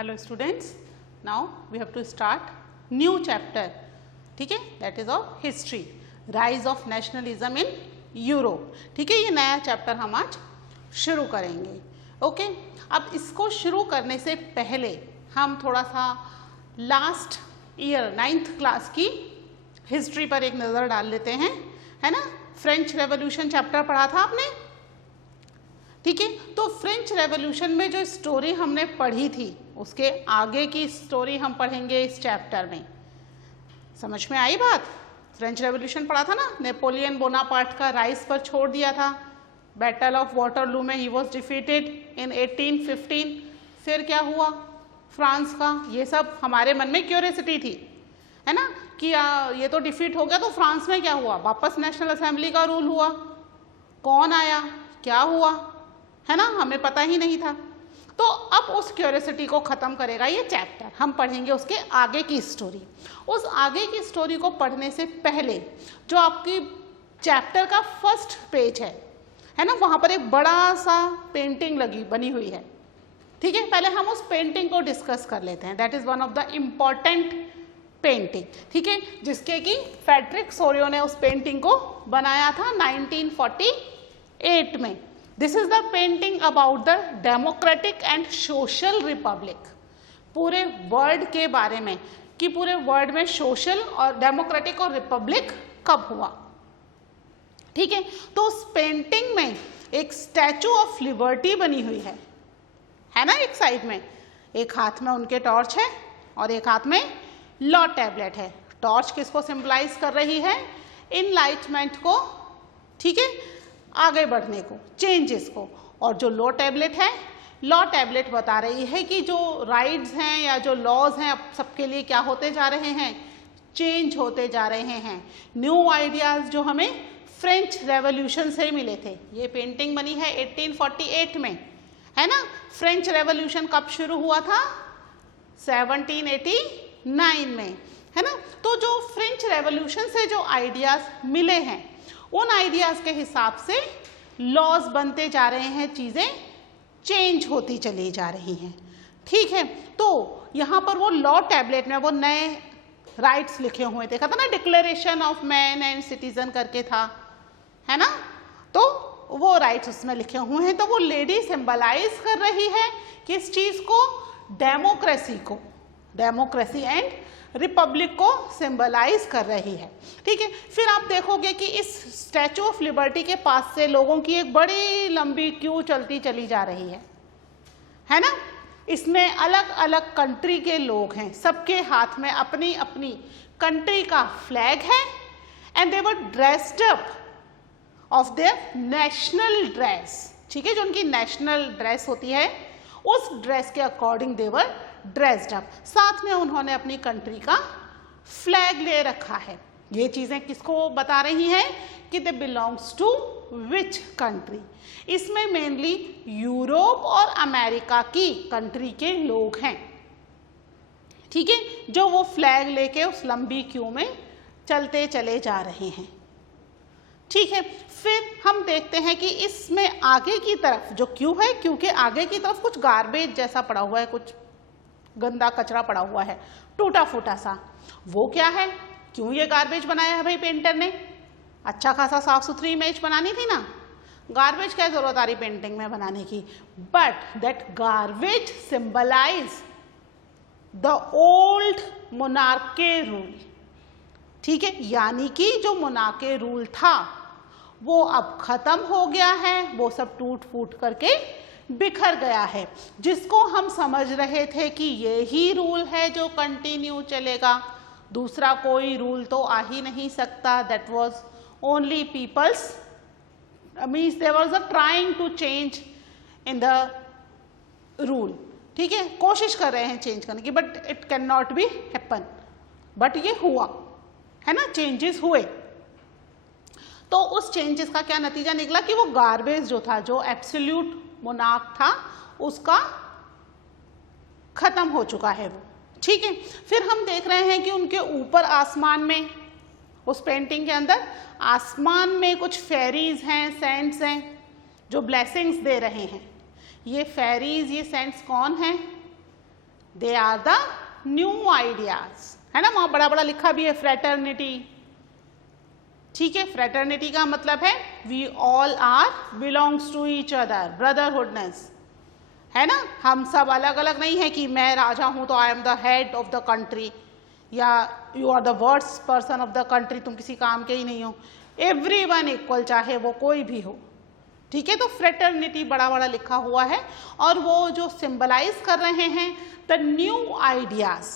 Hello students, now we have to start new chapter. ठीक है, that is of history, rise of nationalism in Europe. ठीक है, ये नया चैप्टर हम आज शुरू करेंगे. ओके, अब इसको शुरू करने से पहले हम थोड़ा सा लास्ट ईयर 9th क्लास की हिस्ट्री पर एक नज़र डाल लेते हैं. है ना, फ्रेंच रेवोल्यूशन चैप्टर पढ़ा था आपने. ठीक है, तो फ्रेंच रेवोल्यूशन में जो स्टोरी हमने पढ़ी थी उसके आगे की स्टोरी हम पढ़ेंगे इस चैप्टर में. समझ में आई बात? फ्रेंच रेवोल्यूशन पढ़ा था ना, नेपोलियन बोनापार्ट का राइस पर छोड़ दिया था. बैटल ऑफ वाटरलू में ही वॉज डिफीटेड इन 1815. फिर क्या हुआ फ्रांस का, ये सब हमारे मन में क्यूरियोसिटी थी, है ना, कि ये तो डिफीट हो गया, तो फ्रांस में क्या हुआ? वापस नेशनल असेंबली का रूल हुआ. कौन आया, क्या हुआ, है ना, हमें पता ही नहीं था. तो अब उस क्यूरियोसिटी को ख़त्म करेगा ये चैप्टर. हम पढ़ेंगे उसके आगे की स्टोरी. उस आगे की स्टोरी को पढ़ने से पहले जो आपकी चैप्टर का फर्स्ट पेज है ना, वहाँ पर एक बड़ा सा पेंटिंग बनी हुई है. ठीक है, पहले हम उस पेंटिंग को डिस्कस कर लेते हैं. That is one of the important painting. ठीक है, जिसके कि फ्रेडरिक सोरियो ने उस पेंटिंग को बनाया था 1948 में. This is the painting about the democratic and social Republic. पूरे वर्ल्ड के बारे में कि पूरे वर्ल्ड में सोशल और डेमोक्रेटिक और रिपब्लिक कब हुआ. ठीक है, तो उस पेंटिंग में एक स्टैचू ऑफ लिबर्टी बनी हुई है ना, एक साइड में. एक हाथ में उनके टॉर्च है और एक हाथ में लॉ टैबलेट है. टॉर्च किसको सिंबलाइज कर रही है? इनलाइटमेंट को. ठीक है, आगे बढ़ने को, चेंजेस को. और जो लॉ टैबलेट है, लॉ टैबलेट बता रही है कि जो राइट्स हैं या जो लॉज हैं अब सबके लिए क्या होते जा रहे हैं? चेंज होते जा रहे हैं. न्यू आइडियाज जो हमें फ्रेंच रेवोल्यूशन से मिले थे. ये पेंटिंग बनी है 1848 में, है ना. फ्रेंच रेवोल्यूशन कब शुरू हुआ था? 1789 में, है ना. तो जो फ्रेंच रेवोल्यूशन से जो आइडियाज मिले हैं उन आइडियाज के हिसाब से लॉज बनते जा रहे हैं, चीजें चेंज होती चली जा रही हैं. ठीक है, तो यहाँ पर वो लॉ टैबलेट में वो नए राइट्स लिखे हुए देखा था ना, declaration of man and citizen करके था, है ना. तो वो राइट्स उसमें लिखे हुए हैं. तो वो लेडी सिंबलाइज कर रही है किस चीज को? डेमोक्रेसी को, डेमोक्रेसी एंड रिपब्लिक को सिंबलाइज कर रही है. ठीक है, फिर आप देखोगे कि इस स्टैचू ऑफ लिबर्टी के पास से लोगों की एक बड़ी लंबी क्यू चलती चली जा रही है ना. इसमें अलग अलग कंट्री के लोग हैं, सबके हाथ में अपनी अपनी कंट्री का फ्लैग है. And they were dressed up of their national dress. ठीक है, जो उनकी नेशनल ड्रेस होती है उस ड्रेस के अकॉर्डिंग दे वर ड्रेस्ड अप. साथ में उन्होंने अपनी कंट्री का फ्लैग ले रखा है. ये चीजें किसको बता रही हैं कि they belongs to which country. इसमें मेनली यूरोप और अमेरिका की कंट्री के लोग हैं. ठीक है, जो वो फ्लैग लेके उस लंबी क्यू में चलते चले जा रहे हैं. ठीक है, फिर हम देखते हैं कि इसमें आगे की तरफ जो क्यू है, क्यू के आगे की तरफ कुछ गार्बेज जैसा पड़ा हुआ है, कुछ गंदा कचरा पड़ा हुआ है, टूटा फूटा सा. वो क्या है? क्यों ये गार्बेज बनाया है भाई पेंटर ने? अच्छा खासा साफ सुथरी इमेज बनानी थी ना. गार्बेज क्या जरूरत आ रही पेंटिंग में बनाने की? But that garbage symbolise the old monarchy rule. ठीक है, यानी कि जो मोनार्के रूल था वो अब खत्म हो गया है, वो सब टूट फूट करके बिखर गया है. जिसको हम समझ रहे थे कि ये ही रूल है जो कंटिन्यू चलेगा, दूसरा कोई रूल तो आ ही नहीं सकता. That was only peoples means there was a trying to change in the rule. ठीक है, कोशिश कर रहे हैं चेंज करने की, but it can not be happen. But ये हुआ, है ना, चेंजेस हुए. तो उस चेंजेस का क्या नतीजा निकला कि वो गार्बेज जो था, जो एब्सोल्यूट मोनार्क था, उसका खत्म हो चुका है वो. ठीक है, फिर हम देख रहे हैं कि उनके ऊपर आसमान में, उस पेंटिंग के अंदर आसमान में कुछ फेरीज हैं, सेंट्स हैं जो ब्लेसिंग्स दे रहे हैं. ये फेरीज, ये सेंट्स कौन हैं? They are the new ideas, है ना, वहां बड़ा बड़ा लिखा भी है फ्रेटर्निटी। ठीक है, फ्रेटर्निटी का मतलब है we all are belongs to each other, brotherhoodness, है ना, हम सब अलग अलग नहीं है कि मैं राजा हूं तो I am the head of the country, या you are the worst person of the country, तुम किसी काम के ही नहीं हो। एवरीवन इक्वल, चाहे वो कोई भी हो। ठीक है, तो फ्रेटर्निटी बड़ा बड़ा लिखा हुआ है, और वो जो सिंबलाइज कर रहे हैं the new ideas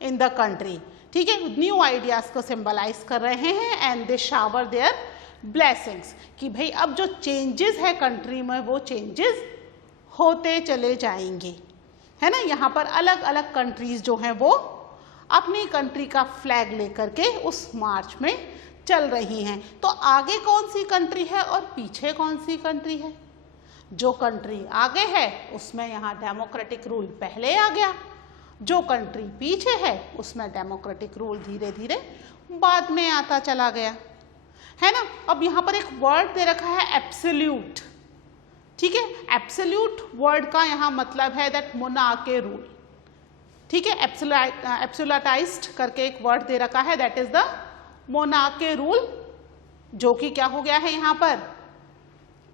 in the country. ठीक है, न्यू आइडियाज को सिंबलाइज कर रहे हैं, and they shower their blessings, कि भाई अब जो चेंजेस है कंट्री में वो चेंजेस होते चले जाएंगे, है ना। यहाँ पर अलग अलग कंट्रीज जो हैं वो अपनी कंट्री का फ्लैग लेकर के उस मार्च में चल रही हैं। तो आगे कौन सी कंट्री है और पीछे कौन सी कंट्री है? जो कंट्री आगे है उसमें यहाँ डेमोक्रेटिक रूल पहले आ गया, जो कंट्री पीछे है उसमें डेमोक्रेटिक रूल धीरे धीरे बाद में आता चला गया, है ना। अब यहाँ पर एक वर्ड दे रखा है एब्सोल्यूट। ठीक है, एब्सोल्यूट वर्ड का यहाँ मतलब है दैट मोनार्की रूल। ठीक है, एब्सोल्यूटाइज्ड करके एक वर्ड दे रखा है, that is the monarchy rule, जो कि क्या हो गया है, यहाँ पर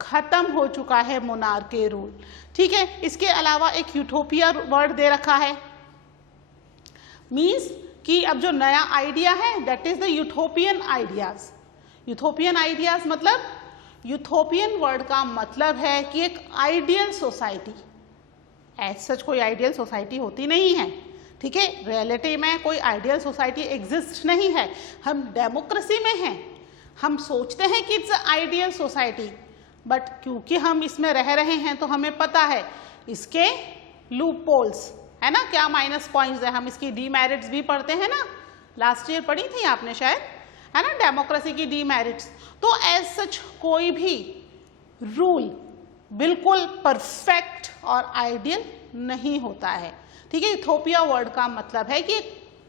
खत्म हो चुका है मोनार्की रूल। ठीक है, इसके अलावा एक यूटोपिया वर्ड दे रखा है, मीन्स कि अब जो नया आइडिया है that is the utopian ideas. Utopian ideas मतलब, यूटोपियन वर्ड का मतलब है कि एक आइडियल सोसाइटी। एज सच कोई आइडियल सोसाइटी होती नहीं है। ठीक है, रियलिटी में कोई आइडियल सोसाइटी एग्जिस्ट नहीं है। हम डेमोक्रेसी में हैं, हम सोचते हैं कि इट्स आइडियल सोसाइटी, बट क्योंकि हम इसमें रह रहे हैं तो हमें पता है इसके लूप होल्स, है ना, क्या माइनस पॉइंट्स है। हम इसकी डीमेरिट्स भी पढ़ते हैं ना, लास्ट ईयर पढ़ी थी आपने शायद, है ना, डेमोक्रेसी की डीमेरिट्स। तो एज सच कोई भी रूल बिल्कुल परफेक्ट और आइडियल नहीं होता है। ठीक है, यूटोपिया वर्ड का मतलब है कि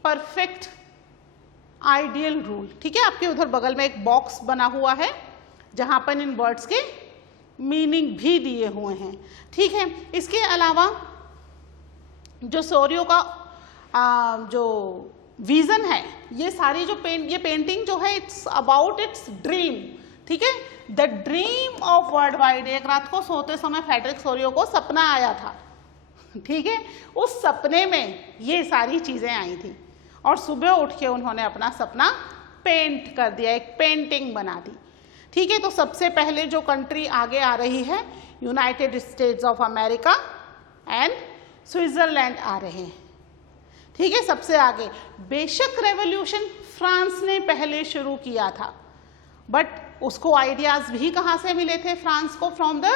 परफेक्ट आइडियल रूल। ठीक है, आपके उधर बगल में एक बॉक्स बना हुआ है जहां पर इन वर्ड्स के मीनिंग भी दिए हुए हैं। ठीक है, इसके अलावा जो सोरियो का जो विजन है, ये सारी जो ये पेंटिंग जो है इट्स अबाउट इट्स ड्रीम। ठीक है, the dream of world wide. एक रात को सोते समय फ्रेडरिक सोरियो को सपना आया था। ठीक है, उस सपने में ये सारी चीजें आई थी, और सुबह उठ के उन्होंने अपना सपना पेंट कर दिया, एक पेंटिंग बना दी। ठीक है, तो सबसे पहले जो कंट्री आगे आ रही है, United States of America and Switzerland आ रहे हैं। ठीक है, सबसे आगे। बेशक रेवोल्यूशन फ्रांस ने पहले शुरू किया था, बट उसको आइडियाज भी कहाँ से मिले थे फ्रांस को? From the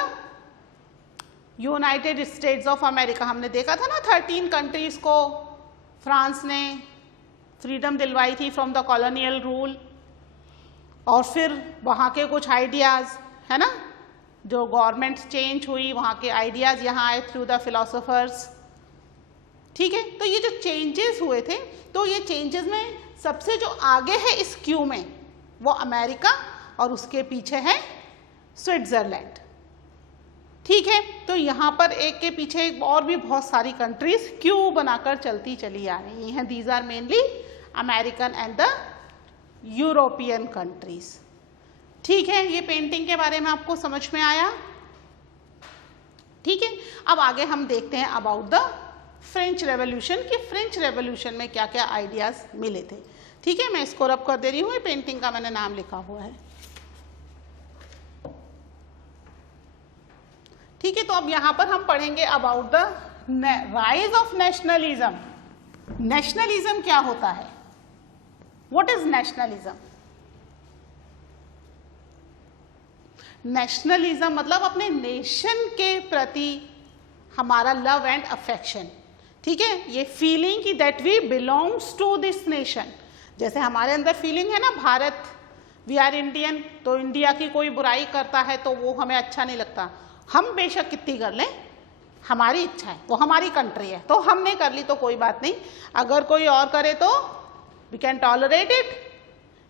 United States of America. हमने देखा था ना 13 कंट्रीज को फ्रांस ने फ्रीडम दिलवाई थी फ्रॉम द कॉलोनियल रूल, और फिर वहाँ के कुछ आइडियाज, है ना, जो गवर्नमेंट चेंज हुई वहाँ के आइडियाज यहाँ आए थ्रू द फिलोसोफर्स। ठीक है, तो ये जो चेंजेस हुए थे, तो ये चेंजेस में सबसे जो आगे है इस क्यू में वो अमेरिका, और उसके पीछे है स्विट्जरलैंड। ठीक है, तो यहाँ पर एक के पीछे एक और भी बहुत सारी कंट्रीज क्यू बनाकर चलती चली आ रही हैं। These are mainly American and the European countries. ठीक है, ये पेंटिंग के बारे में आपको समझ में आया? ठीक है, अब आगे हम देखते हैं अबाउट द फ्रेंच रेवोल्यूशन, कि फ्रेंच रेवोल्यूशन में क्या क्या आइडियाज मिले थे। ठीक है, मैं इसको रब कर दे रही हूँ, पेंटिंग का मैंने नाम लिखा हुआ है। ठीक है, तो अब यहाँ पर हम पढ़ेंगे about the rise of nationalism. Nationalism क्या होता है? What is nationalism? नेशनलिज्म मतलब अपने नेशन के प्रति हमारा लव एंड अफेक्शन। ठीक है, ये फीलिंग कि that we belongs to this nation. जैसे हमारे अंदर फीलिंग है ना, भारत, वी आर इंडियन, तो इंडिया की कोई बुराई करता है तो वो हमें अच्छा नहीं लगता। हम बेशक कितनी कर लें, हमारी इच्छा है, वो हमारी कंट्री है, तो हमने कर ली तो कोई बात नहीं। अगर कोई और करे तो we can tolerate it,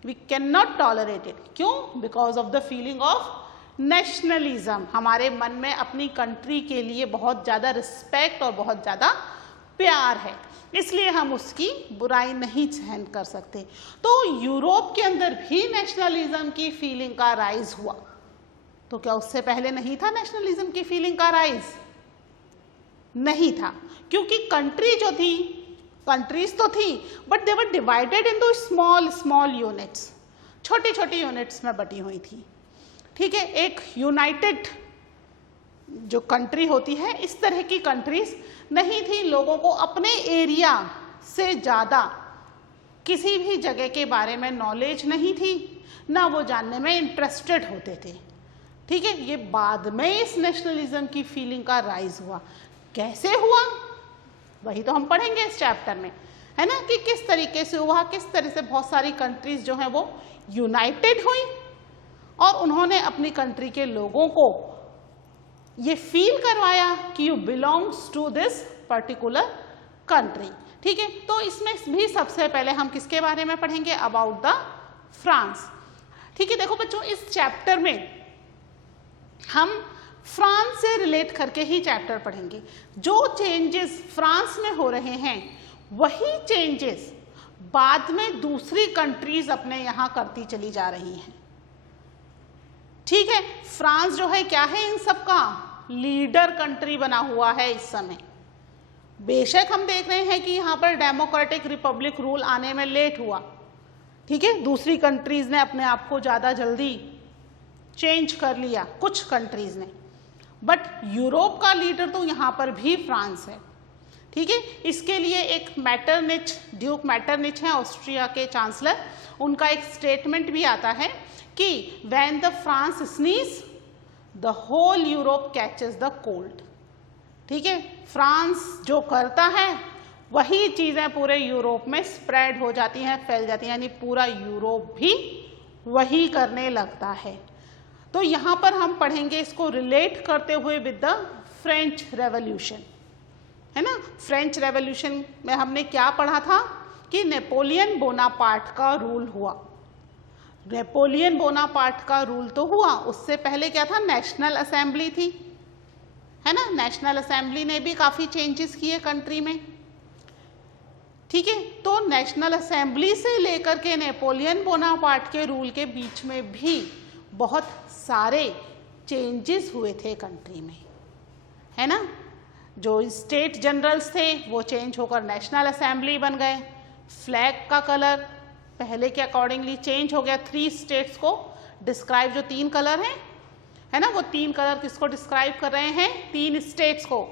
we can not tolerate it. क्यों? Because of the feeling of nationalism. हमारे मन में अपनी कंट्री के लिए बहुत ज़्यादा रिस्पेक्ट और बहुत ज़्यादा प्यार है, इसलिए हम उसकी बुराई नहीं सहन कर सकते। तो यूरोप के अंदर भी नेशनलिज्म की फीलिंग का राइज हुआ। तो क्या उससे पहले नहीं था नेशनलिज्म की फीलिंग का राइज? नहीं था, क्योंकि कंट्री जो थी, कंट्रीज तो थी but they were divided into small small units, छोटी छोटी यूनिट्स में बटी हुई थी। ठीक है, एक यूनाइटेड जो कंट्री होती है, इस तरह की कंट्रीज नहीं थी। लोगों को अपने एरिया से ज़्यादा किसी भी जगह के बारे में नॉलेज नहीं थी, ना वो जानने में इंटरेस्टेड होते थे। ठीक है, ये बाद में इस नेशनलिज्म की फीलिंग का राइज हुआ। कैसे हुआ वही तो हम पढ़ेंगे इस चैप्टर में, है ना, कि किस तरीके से हुआ, किस तरह से बहुत सारी कंट्रीज जो हैं वो यूनाइटेड हुई और उन्होंने अपनी कंट्री के लोगों को ये फील करवाया कि you belongs to this particular country. ठीक है, तो इसमें भी सबसे पहले हम किसके बारे में पढ़ेंगे? About the France. ठीक है, देखो बच्चों, इस चैप्टर में हम फ्रांस से रिलेट करके ही चैप्टर पढ़ेंगे। जो चेंजेस फ्रांस में हो रहे हैं वही चेंजेस बाद में दूसरी कंट्रीज अपने यहाँ करती चली जा रही हैं। ठीक है, फ्रांस जो है क्या है, इन सब का लीडर कंट्री बना हुआ है इस समय। बेशक हम देख रहे हैं कि यहाँ पर डेमोक्रेटिक रिपब्लिक रूल आने में लेट हुआ। ठीक है, दूसरी कंट्रीज ने अपने आप को ज़्यादा जल्दी चेंज कर लिया, कुछ कंट्रीज ने, बट यूरोप का लीडर तो यहाँ पर भी फ्रांस है। ठीक है, इसके लिए एक मैटरनिच, ड्यूक मैटरनिच है ऑस्ट्रिया के चांसलर, उनका एक स्टेटमेंट भी आता है कि when the France sneeze the whole Europe catches the cold. ठीक है, फ्रांस जो करता है वही चीज़ें पूरे यूरोप में स्प्रेड हो जाती हैं, फैल जाती हैं, यानी पूरा यूरोप भी वही करने लगता है। तो यहाँ पर हम पढ़ेंगे इसको रिलेट करते हुए विद द फ्रेंच रेवोल्यूशन, है ना। फ्रेंच रेवोल्यूशन में हमने क्या पढ़ा था कि नेपोलियन बोनापार्ट का रूल हुआ। नेपोलियन बोनापार्ट का रूल तो हुआ, उससे पहले क्या था, नेशनल असेंबली थी, है ना। नेशनल असेंबली ने भी काफ़ी चेंजेस किए कंट्री में। ठीक है, तो नेशनल असेंबली से लेकर के नेपोलियन बोनापार्ट के रूल के बीच में भी बहुत सारे चेंजेस हुए थे कंट्री में, है ना। जो स्टेट जनरल्स थे वो चेंज होकर नेशनल असेंबली बन गए। फ्लैग का कलर पहले के अकॉर्डिंगली चेंज हो गया। 3 स्टेट्स को डिस्क्राइब, जो 3 कलर हैं, है ना, वो 3 कलर किसको डिस्क्राइब कर रहे हैं? 3 स्टेट्स को।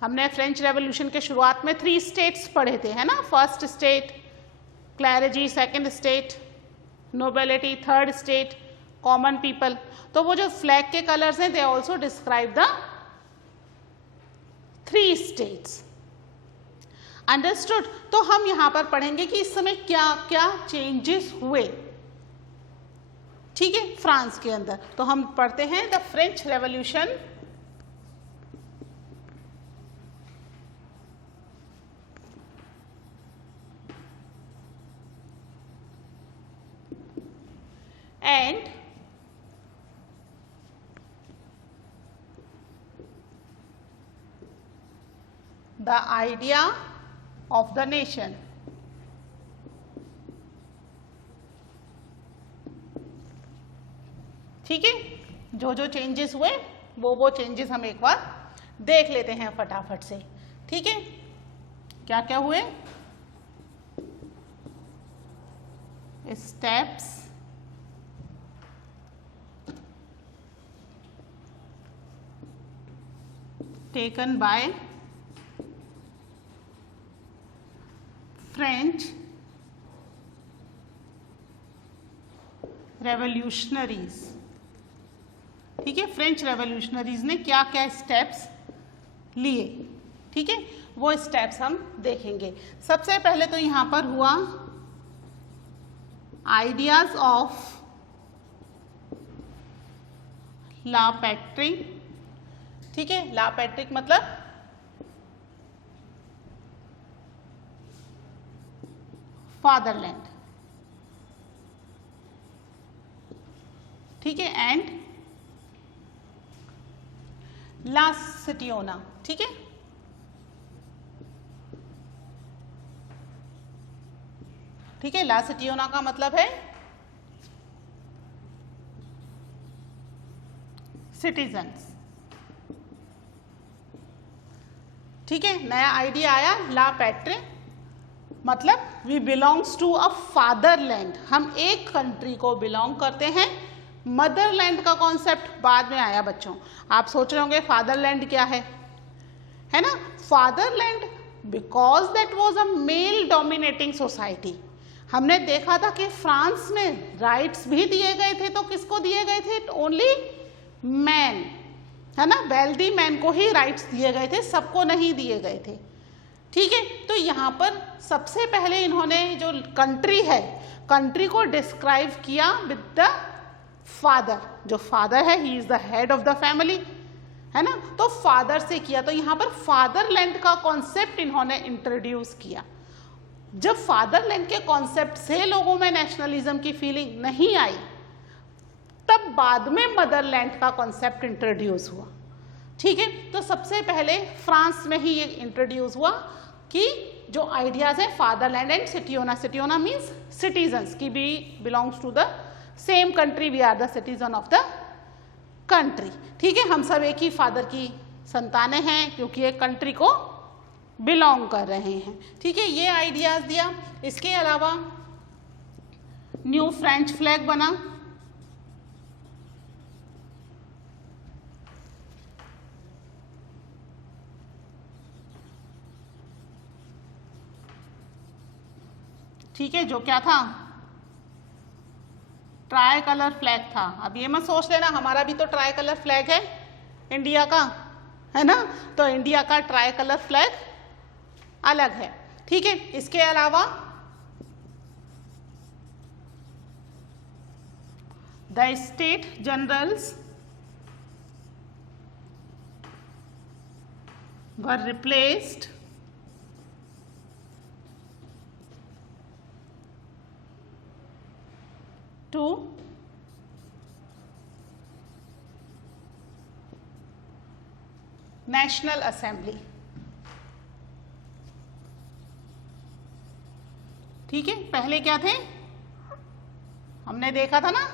हमने फ्रेंच रेवोल्यूशन के शुरुआत में 3 स्टेट्स पढ़े थे, है ना। First state clergy, second state nobility, third state common people. तो वो जो फ्लैग के कलर्स हैं, they also describe the 3 states. Understood. तो हम यहां पर पढ़ेंगे कि इस समय क्या क्या चेंजेस हुए, ठीक है, फ्रांस के अंदर। तो हम पढ़ते हैं the French revolution and the idea of the nation। ठीक है, जो जो चेंजेस हुए वो चेंजेस हम एक बार देख लेते हैं फटाफट से। ठीक है, क्या क्या हुए? Steps taken by French revolutionaries. ठीक है, फ्रेंच रेवोल्यूशनरीज ने क्या क्या स्टेप्स लिए, ठीक है, वो स्टेप्स हम देखेंगे। सबसे पहले तो यहां पर हुआ आइडियाज ऑफ ला पैट्रिक। ठीक है, ला पैट्रिक मतलब फादरलैंड। ठीक है, एंड ला सिटियोना। ठीक है, ठीक है, ला सिटियोना का मतलब है सिटीजन्स। ठीक है, नया आइडिया आया ला पैट्रे, मतलब we belongs to a fatherland, हम एक कंट्री को बिलोंग करते हैं। मदरलैंड का कॉन्सेप्ट बाद में आया बच्चों। आप सोच रहे होंगे फादरलैंड क्या है ना? Fatherland because that was a male dominating society. हमने देखा था कि फ्रांस में राइट्स भी दिए गए थे, तो किसको दिए गए थे? ओनली मैन, है ना, वेल्दी मैन को ही राइट्स दिए गए थे, सबको नहीं दिए गए थे। ठीक है, तो यहाँ पर सबसे पहले इन्होंने जो कंट्री है, कंट्री को डिस्क्राइब किया विद द फादर। जो फादर है he is the head of the family, है ना, तो फादर से किया। तो यहाँ पर फादरलैंड का कॉन्सेप्ट इन्होंने इंट्रोड्यूस किया। जब फादरलैंड के कॉन्सेप्ट से लोगों में नेशनलिज्म की फीलिंग नहीं आई, तब बाद में मदरलैंड का कॉन्सेप्ट इंट्रोड्यूस हुआ। ठीक है, तो सबसे पहले फ्रांस में ही ये इंट्रोड्यूस हुआ कि जो आइडियाज है फादरलैंड एंड सिटियोना, सिटियोना मीन्स सिटीजन्स की be belongs to the same country, we are the citizen of the country. ठीक है, हम सब एक ही फादर की संतानें हैं क्योंकि एक कंट्री को बिलोंग कर रहे हैं। ठीक है, ये आइडियाज दिया। इसके अलावा न्यू फ्रेंच फ्लैग बना, ठीक है, जो क्या था? ट्राई कलर फ्लैग था। अब ये मत सोच लेना हमारा भी तो ट्राई कलर फ्लैग है इंडिया का, है ना, तो इंडिया का ट्राई कलर फ्लैग अलग है। ठीक है, इसके अलावा the state generals were replaced to national assembly. ठीक है, पहले क्या थे? हमने देखा था ना,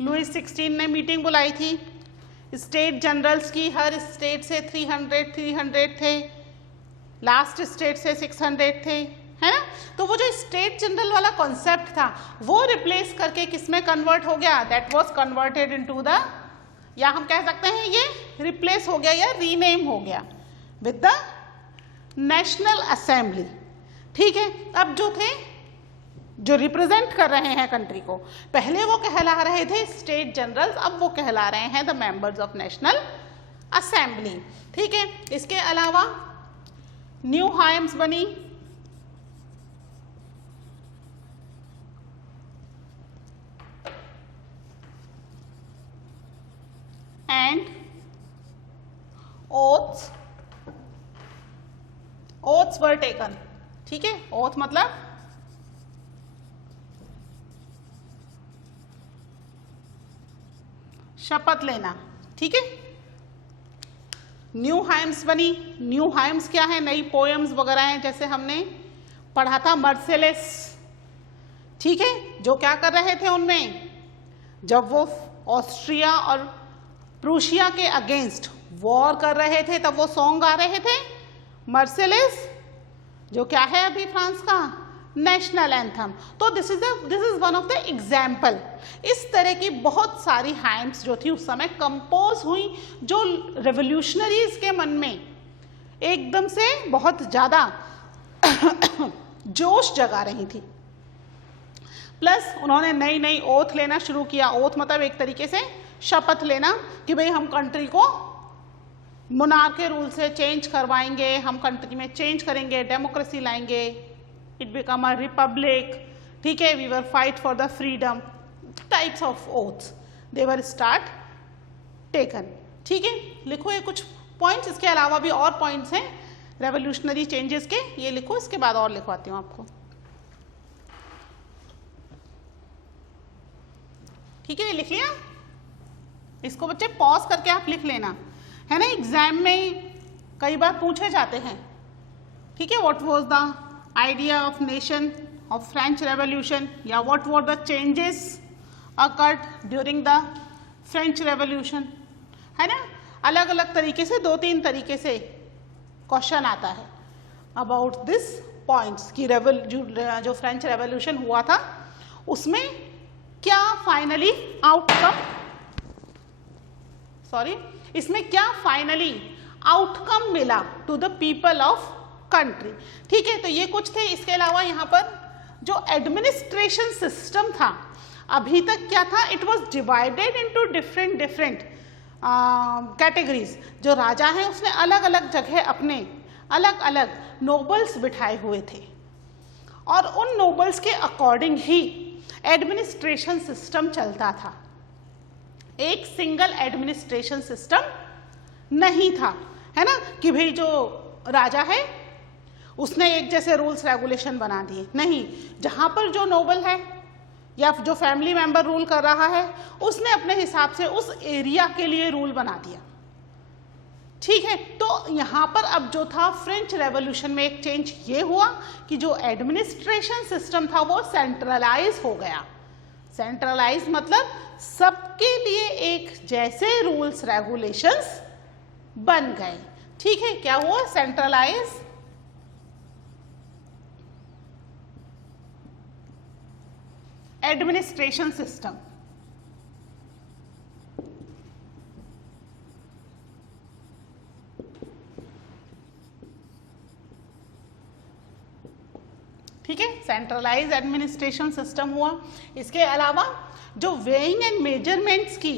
लुईस 16 ने मीटिंग बुलाई थी स्टेट जनरल्स की, हर स्टेट से 300 थे, लास्ट स्टेट से 600 थे, है ना। तो वो जो स्टेट जनरल वाला कॉन्सेप्ट था वो रिप्लेस करके किसमें कन्वर्ट हो गया? That was converted into the, या हम कह सकते हैं ये रिप्लेस हो गया या रीनेम हो गया विद द नेशनल असेंबली। ठीक है, अब जो थे जो रिप्रेजेंट कर रहे हैं कंट्री को, पहले वो कहला रहे थे स्टेट जनरल्स, अब वो कहला रहे हैं the members of national assembly. ठीक है, इसके अलावा न्यू हाइम्स बनी, एंड ओथ्स वर टेकन। ठीक है, ओथ मतलब शपथ लेना। ठीक है, न्यू हाइम्स बनी। न्यू हाइम्स क्या है? नई पोएम्स वगैरह हैं, जैसे हमने पढ़ा था मर्सिलेस। ठीक है, जो क्या कर रहे थे उनमें, जब वो ऑस्ट्रिया और प्रूशिया के अगेंस्ट वॉर कर रहे थे तब वो सॉन्ग गा रहे थे मर्सिलेस, जो क्या है अभी फ्रांस का नेशनल एंथम। तो this is one of the example. इस तरह की बहुत सारी हाइम्स जो थी उस समय कंपोज हुई, जो रेवोल्यूशनरीज के मन में एकदम से बहुत ज़्यादा जोश जगा रही थी। प्लस उन्होंने नई नई ओथ लेना शुरू किया। ओथ मतलब एक तरीके से शपथ लेना कि भाई हम कंट्री को मोनार्क के रूल से चेंज करवाएंगे, हम कंट्री में चेंज करेंगे, डेमोक्रेसी लाएंगे, इट बिकम अ रिपब्लिक। ठीक है, we were fight for the freedom, types of oaths they were start taken. ठीक है, लिखो ये कुछ पॉइंट्स, इसके अलावा भी और पॉइंट्स हैं रेवोल्यूशनरी चेंजेस के, ये लिखो, इसके बाद और लिखवाती हूँ आपको। ठीक है, ये लिख लिया? इसको बच्चे पॉज करके आप लिख लेना, है ना, एग्जाम में कई बार पूछे जाते हैं। ठीक है, what was the idea of nation of French Revolution, या what were the changes occurred during the French Revolution, है ना. अलग अलग तरीके से, 2-3 तरीके से क्वेश्चन आता है अबाउट दिस पॉइंट्स कि जो फ्रेंच रेवोल्यूशन हुआ था उसमें क्या फाइनली इसमें क्या फाइनली आउटकम मिला to the people of country. ठीक है, तो ये कुछ थे. इसके अलावा यहाँ पर जो एडमिनिस्ट्रेशन सिस्टम था अभी तक क्या था, it was divided into different categories. जो राजा हैं उसने अलग अलग जगह अपने अलग अलग नोबल्स बिठाए हुए थे और उन नोबल्स के अकॉर्डिंग ही एडमिनिस्ट्रेशन सिस्टम चलता था. एक सिंगल एडमिनिस्ट्रेशन सिस्टम नहीं था, है ना, कि भाई जो राजा है उसने एक जैसे रूल्स रेगुलेशन बना दिए. नहीं, जहाँ पर जो नोबल है या जो फैमिली मेंबर रूल कर रहा है उसने अपने हिसाब से उस एरिया के लिए रूल बना दिया. ठीक है, तो यहाँ पर अब जो था फ्रेंच रेवोल्यूशन में एक चेंज ये हुआ कि जो एडमिनिस्ट्रेशन सिस्टम था वो सेंट्रलाइज हो गया. सेंट्रलाइज मतलब सबके लिए एक जैसे रूल्स रेगुलेशंस बन गए. ठीक है, क्या हुआ, सेंट्रलाइज एडमिनिस्ट्रेशन सिस्टम. ठीक है, सेंट्रलाइज एडमिनिस्ट्रेशन सिस्टम हुआ. इसके अलावा जो वेइंग एंड मेजरमेंट्स की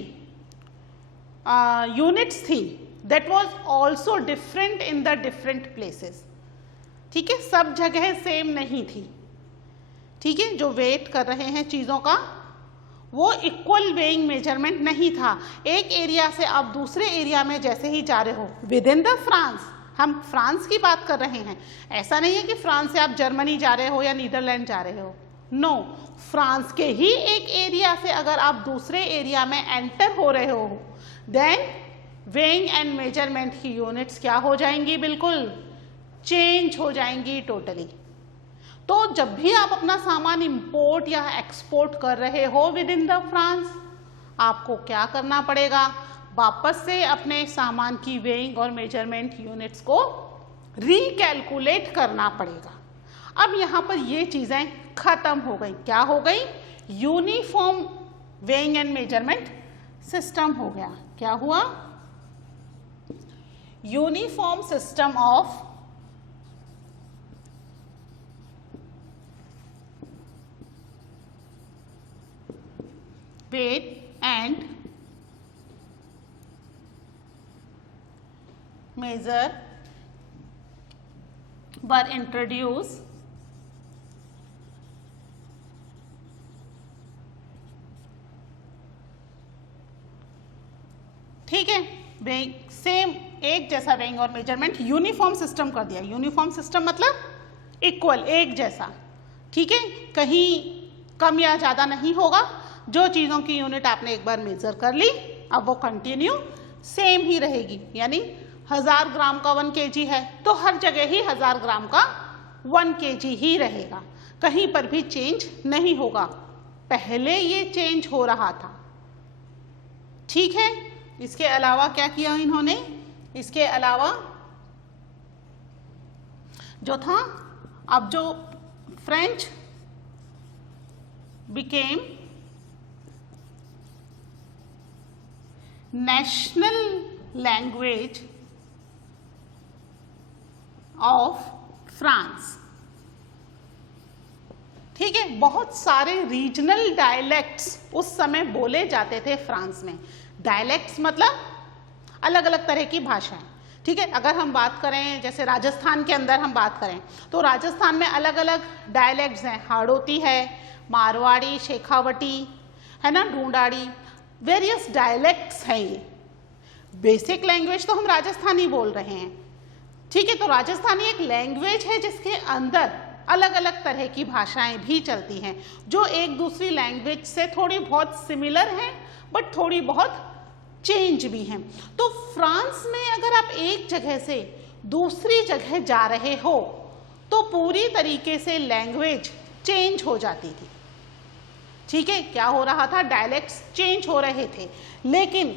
यूनिट्स थी that was also different in the different places. ठीक है, सब जगह सेम नहीं थी. ठीक है, जो वेट कर रहे हैं चीज़ों का वो इक्वल वेइंग मेजरमेंट नहीं था. एक एरिया से आप दूसरे एरिया में जैसे ही जा रहे हो विद इन द फ्रांस, हम फ्रांस की बात कर रहे हैं, ऐसा नहीं है कि फ्रांस से आप जर्मनी जा रहे हो या नीदरलैंड जा रहे हो. नो, फ्रांस के ही एक एरिया से अगर आप दूसरे एरिया में एंटर हो रहे हो देन वेइंग एंड मेजरमेंट की यूनिट्स क्या हो जाएंगी, बिल्कुल चेंज हो जाएंगी टोटली. तो जब भी आप अपना सामान इंपोर्ट या एक्सपोर्ट कर रहे हो विद इन द फ्रांस, आपको क्या करना पड़ेगा, वापस से अपने सामान की वेइंग और मेजरमेंट यूनिट्स को रिकैलकुलेट करना पड़ेगा. अब यहाँ पर ये चीज़ें खत्म हो गई. क्या हो गई, uniform weighing and measurement system हो गया. क्या हुआ, uniform system of weight and measure were introduced ठीक है, सेम एक जैसा वेइंग और मेजरमेंट यूनिफॉर्म सिस्टम कर दिया. यूनिफॉर्म सिस्टम मतलब इक्वल, एक जैसा. ठीक है, कहीं कम या ज़्यादा नहीं होगा. जो चीज़ों की यूनिट आपने एक बार मेजर कर ली अब वो कंटिन्यू सेम ही रहेगी. यानी 1000 ग्राम का 1 kg है तो हर जगह ही 1000 ग्राम का 1 kg ही रहेगा, कहीं पर भी चेंज नहीं होगा. पहले ये चेंज हो रहा था. ठीक है, इसके अलावा क्या किया इन्होंने, इसके अलावा जो था अब जो French became national language of France. ठीक है, बहुत सारे रीजनल डायलेक्ट्स उस समय बोले जाते थे फ्रांस में. डायलेक्ट्स मतलब अलग अलग तरह की भाषाएं. ठीक है, अगर हम बात करें जैसे राजस्थान के अंदर हम बात करें तो राजस्थान में अलग अलग डायलेक्ट्स हैं. हाड़ौती है, मारवाड़ी, शेखावटी है ना, ढूंढाड़ी, वेरियस डायलेक्ट्स हैं. ये बेसिक लैंग्वेज तो हम राजस्थानी बोल रहे हैं. ठीक है, तो राजस्थानी एक लैंग्वेज है जिसके अंदर अलग अलग तरह की भाषाएं भी चलती हैं जो एक दूसरी लैंग्वेज से थोड़ी बहुत सिमिलर हैं बट थोड़ी बहुत चेंज भी हैं. तो फ्रांस में अगर आप एक जगह से दूसरी जगह जा रहे हो तो पूरी तरीके से लैंग्वेज चेंज हो जाती थी। ठीक है, क्या हो रहा था, डायलेक्ट्स चेंज हो रहे थे। लेकिन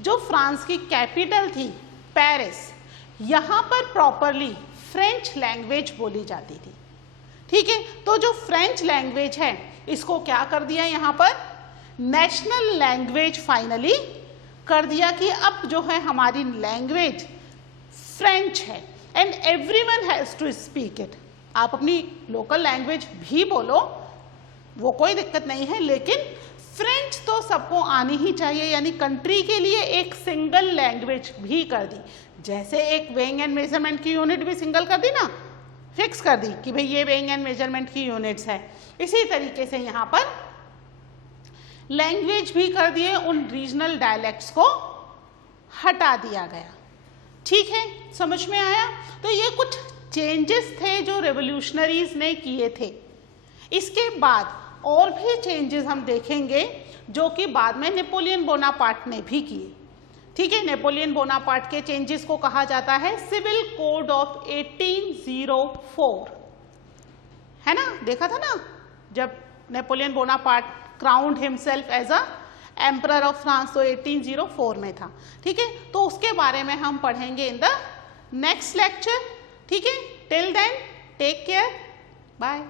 जो फ्रांस की कैपिटल थी पेरिस, यहाँ पर प्रॉपरली फ्रेंच लैंग्वेज बोली जाती थी। ठीक है, तो जो फ्रेंच लैंग्वेज है इसको क्या कर दिया यहाँ पर, नेशनल लैंग्वेज फाइनली कर दिया कि अब जो है हमारी लैंग्वेज फ्रेंच है and everyone has to speak it. आप अपनी लोकल लैंग्वेज भी बोलो, वो कोई दिक्कत नहीं है, लेकिन फ्रेंच तो सबको आनी ही चाहिए, यानी कंट्री के लिए एक सिंगल लैंग्वेज भी कर दी। जैसे एक वेइंग एंड मेजरमेंट की यूनिट भी सिंगल कर दी ना, फिक्स कर दी कि भाई ये वेइंग एंड मेजरमेंट की यूनिट्स है। इसी तरीके से यहाँ पर लैंग्वेज भी कर दिए, उन रीजनल डायलेक्ट्स को हटा दिया गया। ठीक है, समझ में आया। तो ये कुछ चेंजेस थे जो रेवोल्यूशनरीज ने किए थे। इसके बाद और भी चेंजेस हम देखेंगे जो कि बाद में नेपोलियन बोनापार्ट ने भी किए। ठीक है, नेपोलियन बोनापार्ट के चेंजेस को कहा जाता है सिविल कोड ऑफ 1804, है ना, देखा था ना, जब Napoleon Bonaparte crowned himself as a emperor of France, तो 1804 में था। ठीक है, तो उसके बारे में हम पढ़ेंगे इन द नेक्स्ट लेक्चर। ठीक है, till then take care, bye.